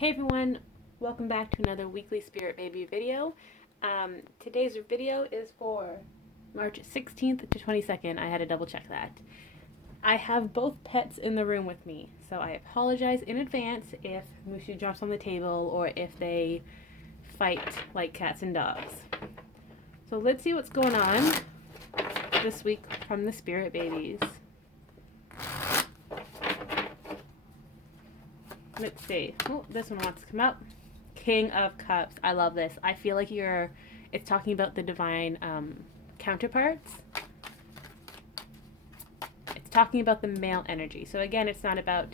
Hey everyone, welcome back to another weekly Spirit Baby video. Today's video is for March 16th to 22nd. I had to double check that. I have both pets in the room with me, so I apologize in advance if Mushu drops on the table or if they fight like cats and dogs. So let's see what's going on this week from the Spirit Babies. Let's see. Oh, this one wants to come up. King of Cups. I love this. I feel like it's talking about the divine counterparts. It's talking about the male energy. So again, it's not about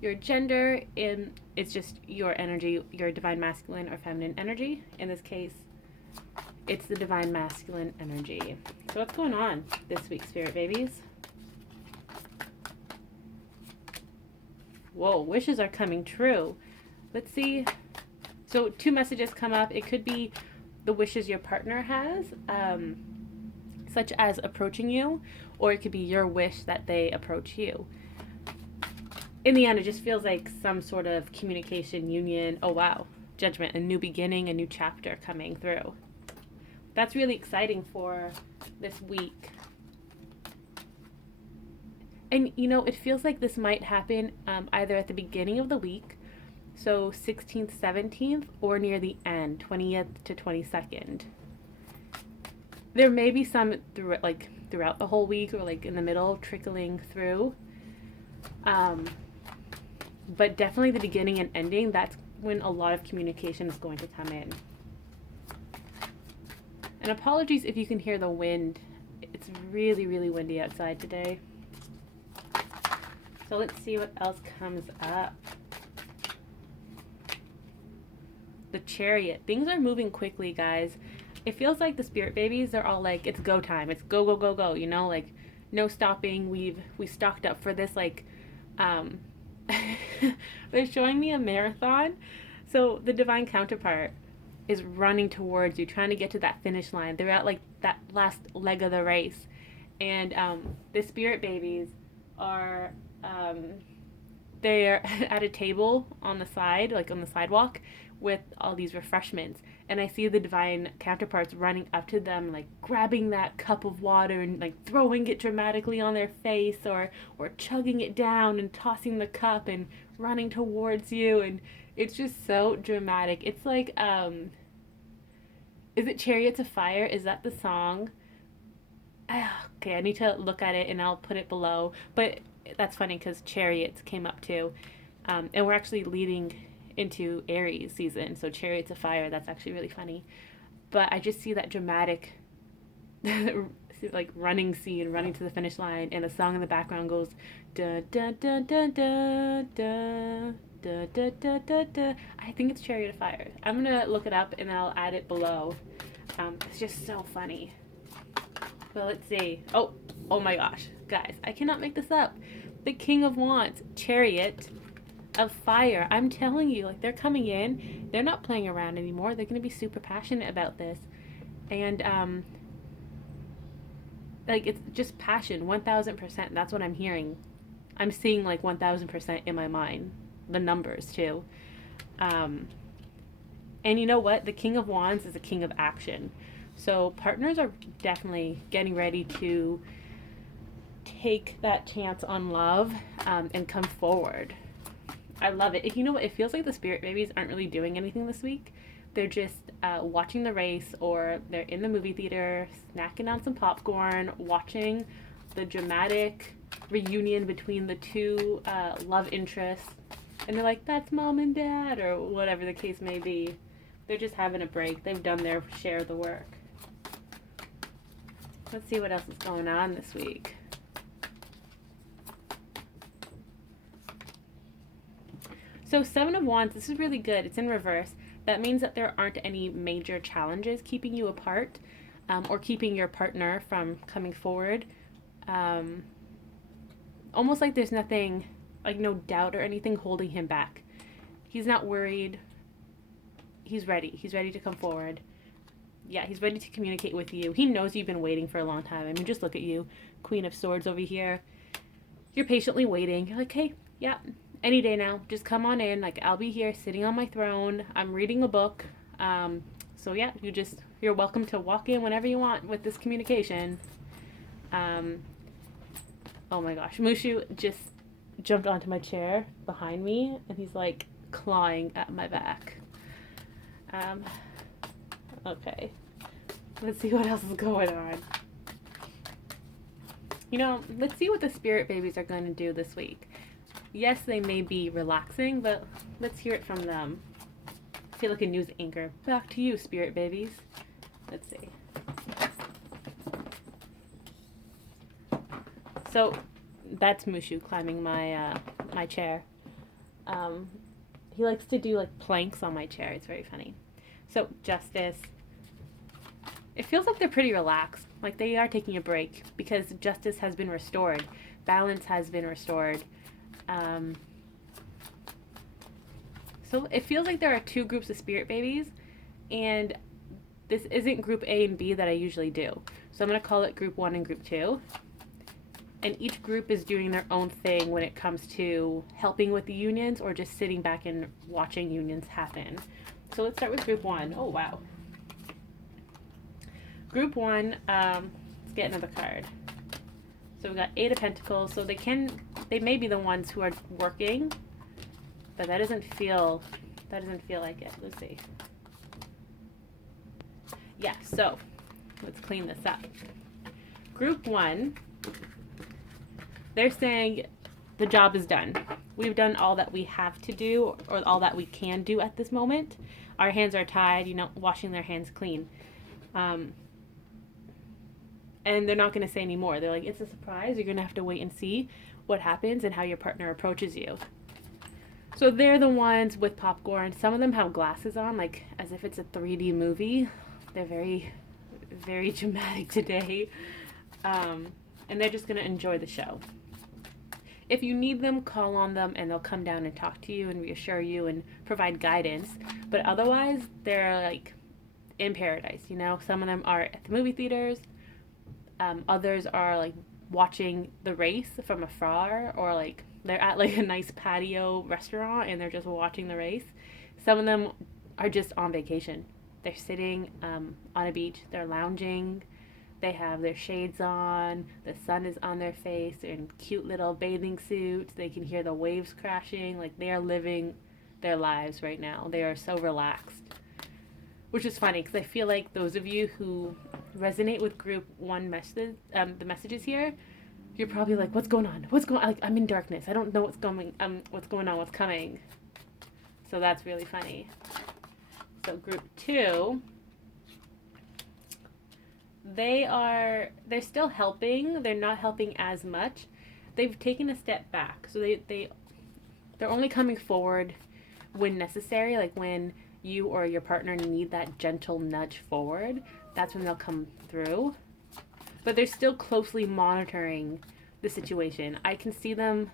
your gender. It's just your energy, your divine masculine or feminine energy. In this case, it's the divine masculine energy. So what's going on this week, Spirit Babies? Whoa, wishes are coming true. Let's see. So two messages come up. It could be the wishes your partner has, such as approaching you, or it could be your wish that they approach you. In the end, it just feels like some sort of communication, union. Oh wow, judgment, a new beginning, a new chapter coming through. That's really exciting for this week. And you know, it feels like this might happen either at the beginning of the week, so 16th, 17th, or near the end, 20th to 22nd. There may be some throughout the whole week or like in the middle trickling through. But definitely the beginning and ending, that's when a lot of communication is going to come in. And apologies if you can hear the wind. It's really, really windy outside today. So let's see what else comes up. The Chariot. Things are moving quickly, guys. It feels like the Spirit Babies are all like, it's go time. It's go, go, go, go. You know, like no stopping. We stocked up for this. Like, they're showing me a marathon. So the divine counterpart is running towards you, trying to get to that finish line. They're at like that last leg of the race, and the Spirit Babies are. They're at a table on the side, like on the sidewalk, with all these refreshments. And I see the divine counterparts running up to them, like grabbing that cup of water and like throwing it dramatically on their face, or chugging it down and tossing the cup and running towards you. And it's just so dramatic. It's like, is it Chariots of Fire? Is that the song? Okay, I need to look at it and I'll put it below. But that's funny because Chariots came up too. And we're actually leading into Aries season. So Chariots of Fire, that's actually really funny. But I just see that dramatic like running scene, running to the finish line, and a song in the background goes da da da da da da da da da da da. I think it's Chariot of Fire. I'm gonna look it up and I'll add it below. It's just so funny. Well, let's see. Oh my gosh, guys, I cannot make this up. The King of Wands, Chariot of Fire. I'm telling you, like, they're coming in. They're not playing around anymore. They're going to be super passionate about this. And, like, it's just passion, 1000%. That's what I'm hearing. I'm seeing, like, 1000% in my mind. The numbers, too. And you know what? The King of Wands is a king of action. So partners are definitely getting ready to take that chance on love and come forward. I love it. You know what? It feels like the Spirit Babies aren't really doing anything this week. They're just watching the race, or they're in the movie theater, snacking on some popcorn, watching the dramatic reunion between the two love interests. And they're like, that's mom and dad, or whatever the case may be. They're just having a break. They've done their share of the work. Let's see what else is going on this week. So Seven of Wands, this is really good. It's in reverse. That means that there aren't any major challenges keeping you apart, or keeping your partner from coming forward. Almost like there's nothing, like no doubt or anything holding him back. He's not worried. He's ready. He's ready to come forward. Yeah, he's ready to communicate with you. He knows you've been waiting for a long time. I mean, just look at you. Queen of Swords over here. You're patiently waiting. You're like, hey, yeah. any day now. Just come on in. Like, I'll be here sitting on my throne. I'm reading a book. So yeah, you're welcome to walk in whenever you want with this communication. Um, oh my gosh, Mushu just jumped onto my chair behind me, and he's like clawing at my back. Um, okay, let's see what else is going on. Let's see what the spirit babies are going to do this week. Yes, they may be relaxing, but let's hear it from them. I feel like a news anchor. Back to you, spirit babies. Let's see. So that's Mushu climbing my chair. He likes to do like planks on my chair. It's very funny. So Justice. It feels like they're pretty relaxed. Like they are taking a break because justice has been restored. Balance has been restored. So it feels like there are two groups of spirit babies, and this isn't group A and B that I usually do. So I'm going to call it group 1 and group 2. And each group is doing their own thing when it comes to helping with the unions or just sitting back and watching unions happen. So let's start with group 1. Oh, wow. Group 1, let's get another card. So we got 8 of Pentacles. So they may be the ones who are working, but that doesn't feel like it. Let's see. Yeah, so let's clean this up. Group 1, they're saying the job is done. We've done all that we have to do or all that we can do at this moment. Our hands are tied, washing their hands clean. And they're not going to say any more. They're like, it's a surprise. You're going to have to wait and see what happens and how your partner approaches you. So they're the ones with popcorn. Some of them have glasses on, like as if it's a 3D movie. They're very, very dramatic today. And they're just going to enjoy the show. If you need them, call on them and they'll come down and talk to you and reassure you and provide guidance. But otherwise, they're like in paradise, Some of them are at the movie theaters. Others are like watching the race from afar, or like they're at like a nice patio restaurant and they're just watching the race. Some of them are just on vacation. They're sitting on a beach. They're lounging. They have their shades on. The sun is on their face. They're in cute little bathing suits. They can hear the waves crashing. Like they are living their lives right now. They are so relaxed. Which is funny because I feel like those of you who resonate with group 1 message, the messages here, you're probably like, what's going on? What's going on? Like, I'm in darkness. I don't know what's going on, what's coming. So that's really funny. So group 2, they're still helping. They're not helping as much. They've taken a step back. So they're only coming forward when necessary, like when you or your partner need that gentle nudge forward. That's when they'll come through. But they're still closely monitoring the situation. I can see them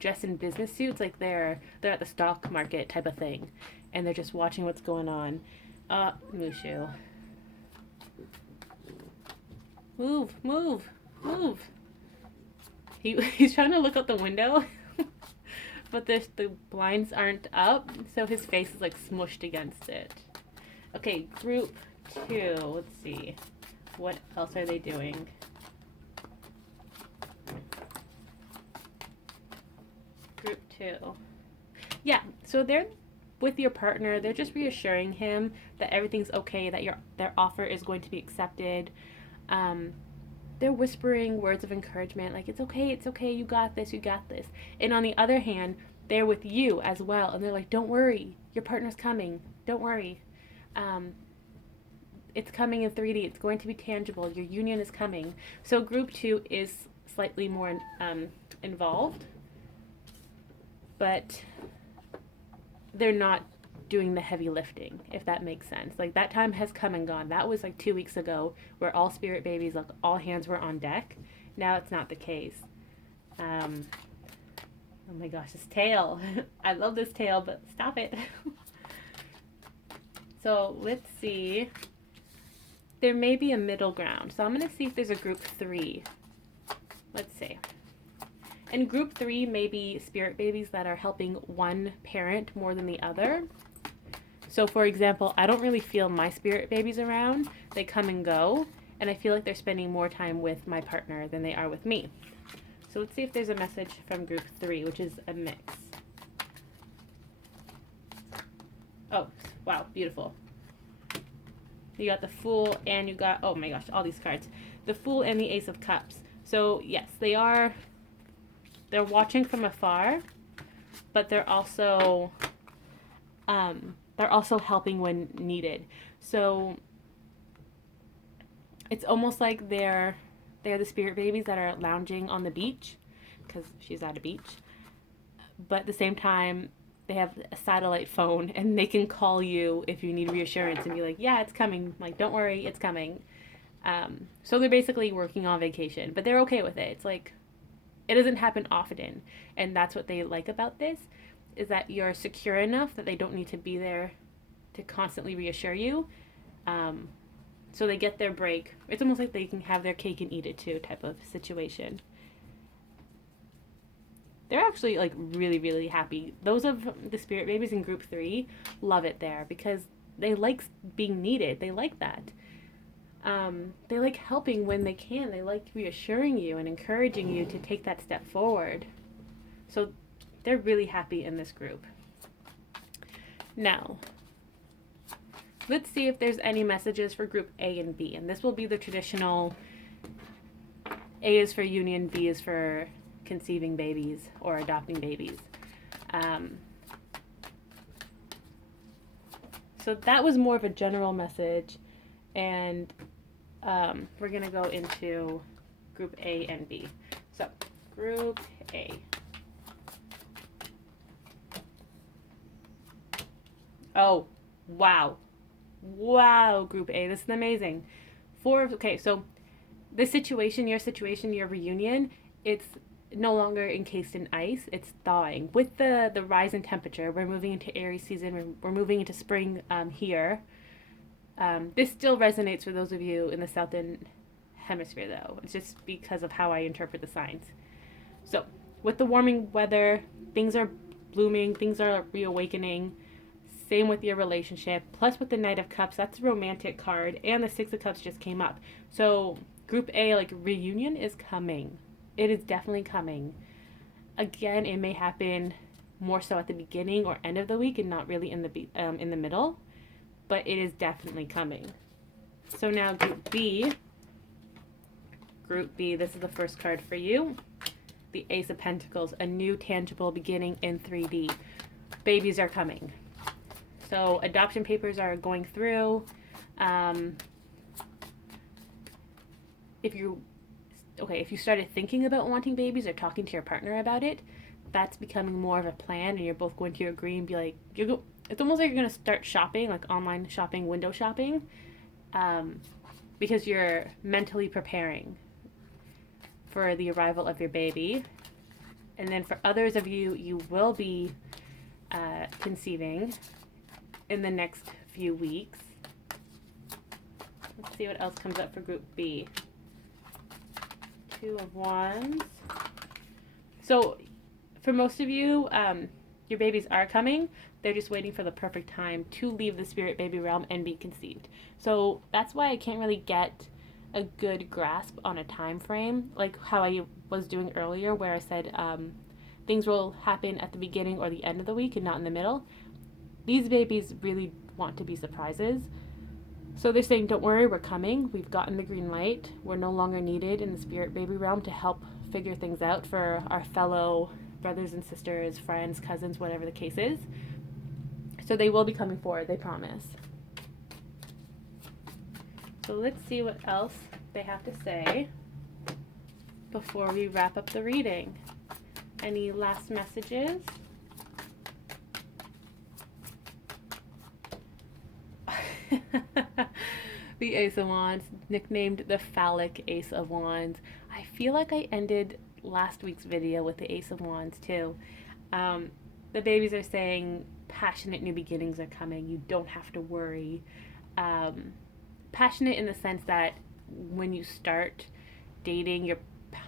dressed in business suits, like they're at the stock market type of thing, and they're just watching what's going on. Mushu. Move. He's trying to look out the window, but the blinds aren't up, so his face is like smushed against it. Okay, group 2. Let's see. What else are they doing? Group 2. Yeah, so they're with your partner. They're just reassuring him that everything's okay, that their offer is going to be accepted. They're whispering words of encouragement, like, it's okay, you got this. And on the other hand, they're with you as well, and they're like, don't worry, your partner's coming, don't worry. It's coming in 3D, it's going to be tangible, your union is coming. So group 2 is slightly more involved, but they're not doing the heavy lifting, if that makes sense. Like, that time has come and gone. That was like 2 weeks ago, where all spirit babies, like all hands were on deck. Now it's not the case. Oh my gosh, this tail. I love this tail, but stop it. So let's see. There may be a middle ground. So I'm going to see if there's a group 3. Let's see. And group 3 may be spirit babies that are helping one parent more than the other. So for example, I don't really feel my spirit babies around. They come and go, and I feel like they're spending more time with my partner than they are with me. So let's see if there's a message from group 3, which is a mix. Oh, wow, beautiful. You got the Fool and you got, oh my gosh, all these cards. The Fool and the Ace of Cups. So yes, they're watching from afar, but they're also helping when needed. So it's almost like they're the spirit babies that are lounging on the beach, because she's at a beach. But at the same time, they have a satellite phone and they can call you if you need reassurance and be like, yeah, it's coming. Like, don't worry, it's coming. So they're basically working on vacation, but they're okay with it. It's like, it doesn't happen often. And that's what they like about this, is that you're secure enough that they don't need to be there to constantly reassure you. So they get their break. It's almost like they can have their cake and eat it too type of situation. They're actually like really, really happy. Those of the spirit babies in group 3 love it there because they like being needed. They like that. They like helping when they can. They like reassuring you and encouraging you to take that step forward. So they're really happy in this group. Now, let's see if there's any messages for group A and B. And this will be the traditional A is for union, B is for conceiving babies or adopting babies. So that was more of a general message. And we're going to go into group A and B. So, group A. Oh, wow. Wow, group A. This is amazing. Okay, so the situation, your reunion, it's no longer encased in ice. It's thawing. With the rise in temperature, we're moving into Aries season. We're moving into spring here. This still resonates for those of you in the southern hemisphere, though. It's just because of how I interpret the signs. So, with the warming weather, things are blooming, things are reawakening. Same with your relationship. Plus, with the Knight of Cups, that's a romantic card, and the Six of Cups just came up. So, Group A, like, reunion is coming. It is definitely coming. Again, it may happen more so at the beginning or end of the week and not really in the middle. But it is definitely coming. So now Group B. Group B, this is the first card for you. The Ace of Pentacles, a new tangible beginning in 3D. Babies are coming. So adoption papers are going through. If you started thinking about wanting babies or talking to your partner about it, that's becoming more of a plan, and you're both going to agree and be like, it's almost like you're going to start shopping, like online shopping, window shopping, because you're mentally preparing for the arrival of your baby. And then for others of you, you will be conceiving in the next few weeks. Let's see what else comes up for Group B. Two of Wands. So for most of you, your babies are coming. They're just waiting for the perfect time to leave the spirit baby realm and be conceived. So that's why I can't really get a good grasp on a time frame, like how I was doing earlier, where I said things will happen at the beginning or the end of the week and not in the middle. These babies really want to be surprises. So they're saying, don't worry, we're coming. We've gotten the green light. We're no longer needed in the spirit baby realm to help figure things out for our fellow brothers and sisters, friends, cousins, whatever the case is. So they will be coming forward, they promise. So let's see what else they have to say before we wrap up the reading. Any last messages? The Ace of Wands, nicknamed the phallic Ace of Wands. I feel like I ended last week's video with the Ace of Wands too. The babies are saying passionate new beginnings are coming. You don't have to worry. Passionate in the sense that when you start dating your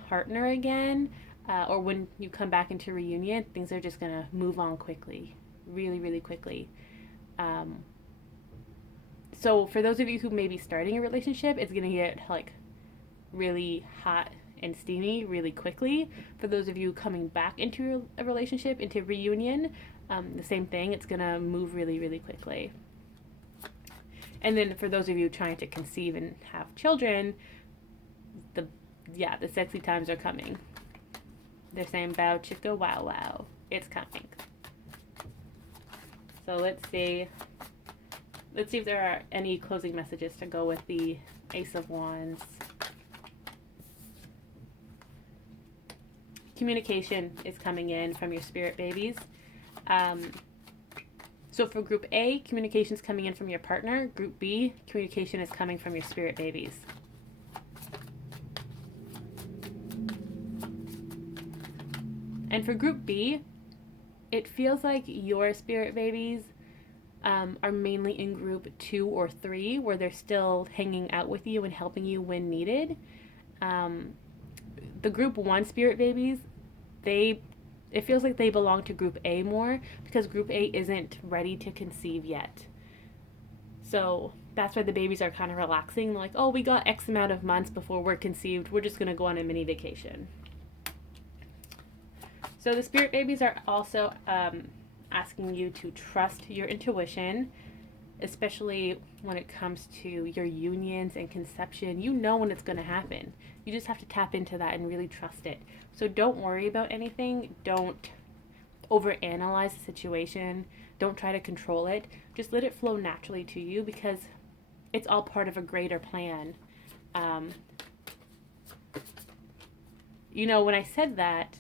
partner again, or when you come back into reunion, things are just gonna move on quickly, really, really quickly. Um, so for those of you who may be starting a relationship, it's gonna get like really hot and steamy really quickly. For those of you coming back into a relationship, into reunion, the same thing. It's gonna move really, really quickly. And then for those of you trying to conceive and have children, the the sexy times are coming. They're saying bow chicka wow wow. It's coming. So let's see. Let's see if there are any closing messages to go with the Ace of Wands. Communication is coming in from your spirit babies. So for group A, communication is coming in from your partner. Group B, communication is coming from your spirit babies. And for group B, it feels like your spirit babies are mainly in group 2 or 3, where they're still hanging out with you and helping you when needed. The group 1 spirit babies, it feels like they belong to group A more, because group A isn't ready to conceive yet. So that's why the babies are kind of relaxing. Like, oh, we got X amount of months before we're conceived. We're just going to go on a mini vacation. So the spirit babies are also asking you to trust your intuition, especially when it comes to your unions and conception. You know when it's going to happen. You just have to tap into that and really trust it. So don't worry about anything. Don't overanalyze the situation. Don't try to control it. Just let it flow naturally to you, because it's all part of a greater plan. When I said that,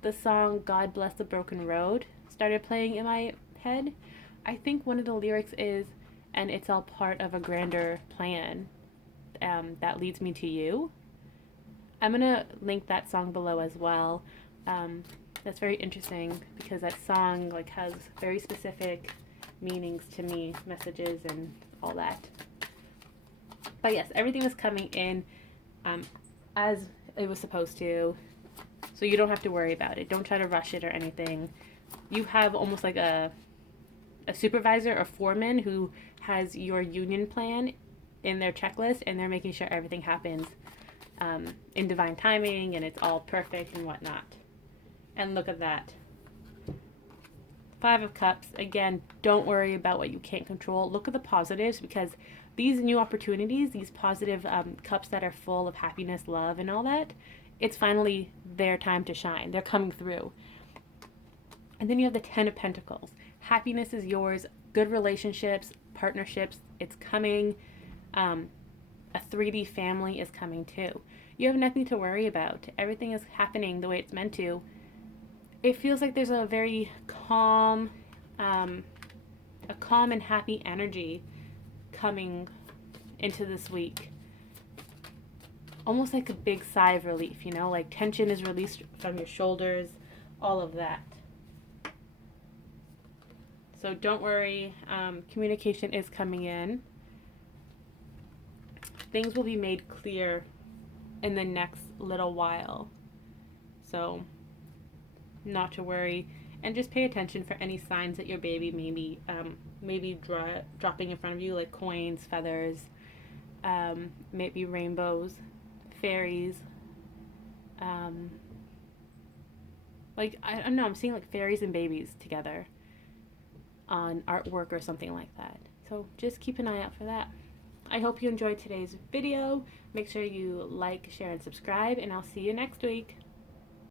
the song God Bless the Broken Road started playing in my head. I think one of the lyrics is, and it's all part of a grander plan that leads me to you. I'm going to link that song below as well. That's very interesting, because that song has very specific meanings to me, messages and all that. But yes, everything is coming in as it was supposed to. So you don't have to worry about it. Don't try to rush it or anything. You have almost like a supervisor or foreman who has your union plan in their checklist, and they're making sure everything happens in divine timing and it's all perfect and whatnot. And look at that. 5 of Cups. Again, don't worry about what you can't control. Look at the positives, because these new opportunities, these positive cups that are full of happiness, love, and all that, it's finally their time to shine. They're coming through. And then you have the 10 of Pentacles. Happiness is yours. Good relationships, partnerships, it's coming. A 3D family is coming too. You have nothing to worry about. Everything is happening the way it's meant to. It feels like there's a very calm and happy energy coming into this week. Almost like a big sigh of relief, like tension is released from your shoulders, all of that. So don't worry, communication is coming in. Things will be made clear in the next little while. So not to worry, and just pay attention for any signs that your baby maybe dropping in front of you, like coins, feathers, maybe rainbows, fairies. I don't know, I'm seeing like fairies and babies together on artwork or something like that. So just keep an eye out for that. I hope you enjoyed today's video. Make sure you like, share, and subscribe, and I'll see you next week.